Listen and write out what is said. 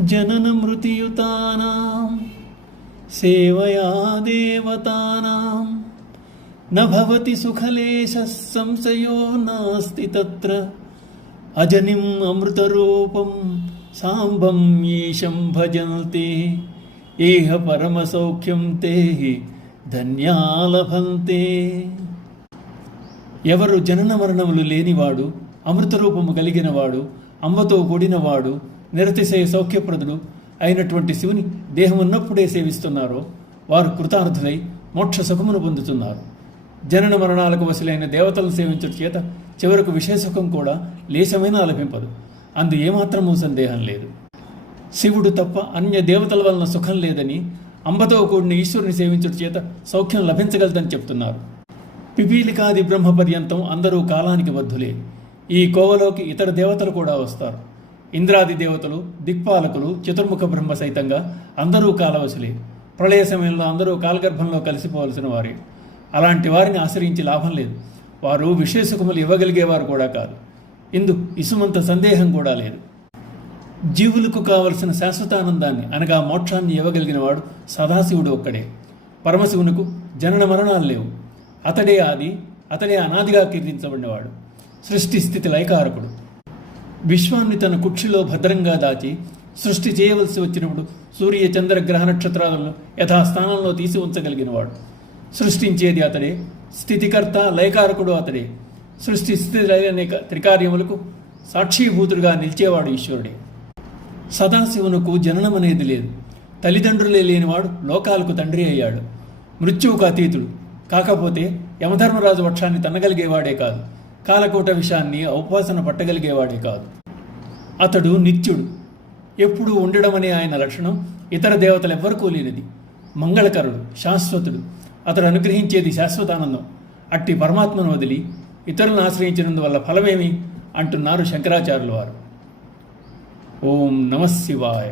जननमृतियुतानां सेवया देवतानां न भवति सुखलेशः संशयो नास्ति तत्र अजनिम् अमृतरूपं साम्बं ईशं भजन्ते ఏహ పరమసౌఖ్యం తే ధన్యా లభంతే. ఎవరు జనన మరణములు లేనివాడు, అమృతరూపము కలిగినవాడు, అమ్మతో కూడినవాడు, నిరతిశయ సౌఖ్యప్రదుడు అయినటువంటి శివుని దేహం ఉన్నప్పుడే సేవిస్తున్నారో వారు కృతార్థులై మోక్ష సుఖమును పొందుతున్నారు. జనన మరణాలకు వశులైన దేవతలను సేవించడం చేత చివరకు విషయసుఖం కూడా లేశమైనా లభింపదు. అందు ఏమాత్రమూ సందేహం లేదు. శివుడు తప్ప అన్య దేవతల వలన సుఖం లేదని, అంబతో కూడిన ఈశ్వరుని సేవించుట చేత సౌఖ్యం లభించగలదని చెప్తున్నారు. పిపీలికాది బ్రహ్మ పర్యంతం అందరూ కాలానికి బద్ధులే. ఈ కోవలోకి ఇతర దేవతలు కూడా వస్తారు. ఇంద్రాది దేవతలు, దిక్పాలకులు, చతుర్ముఖ బ్రహ్మ సైతంగా అందరూ కాలవశులే. ప్రళయ సమయంలో అందరూ కాలగర్భంలో కలిసిపోవలసిన వారే. అలాంటి వారిని ఆశ్రయించి లాభం లేదు. వారు విషయసుఖములు ఇవ్వగలిగేవారు కూడా కాదు. ఇందు ఇసుమంత సందేహం కూడా లేదు. జీవులకు కావలసిన శాశ్వతానందాన్ని అనగా మోక్షాన్ని ఇవ్వగలిగిన వాడు సదాశివుడు ఒక్కడే. పరమశివునకు జనన మరణాలు లేవు. అతడే ఆది, అతడే అనాదిగా కీర్తించబడినవాడు. సృష్టి స్థితి లయకారకుడు. విశ్వాన్ని తన కుక్షిలో భద్రంగా దాచి సృష్టి చేయవలసి వచ్చినప్పుడు సూర్య చంద్ర గ్రహ నక్షత్రాలలో యథాస్థానంలో తీసి ఉంచగలిగినవాడు. సృష్టించేది అతడే, స్థితికర్త లయకారకుడు అతడే. సృష్టి స్థితి లయ అనేక త్రికార్యములకు సాక్షీభూతుడుగా నిలిచేవాడు ఈశ్వరుడే. సదాశివునకు జననం అనేది లేదు. తల్లిదండ్రులే లేనివాడు లోకాలకు తండ్రి అయ్యాడు. మృత్యువుకు అతీతుడు. కాకపోతే యమధర్మరాజు వక్షాన్ని తన్నగలిగేవాడే కాదు, కాలకూట విషాన్ని ఔపాసన పట్టగలిగేవాడే కాదు. అతడు నిత్యుడు, ఎప్పుడూ ఉండడం అనే ఆయన లక్షణం ఇతర దేవతలెవ్వరికూ లేనిది. మంగళకరుడు, శాశ్వతుడు. అతడు అనుగ్రహించేది శాశ్వతానందం. అట్టి పరమాత్మను వదిలి ఇతరులను ఆశ్రయించినందువల్ల ఫలమేమి అంటున్నారు శంకరాచార్యుల వారు. ఓం నమః శివాయ.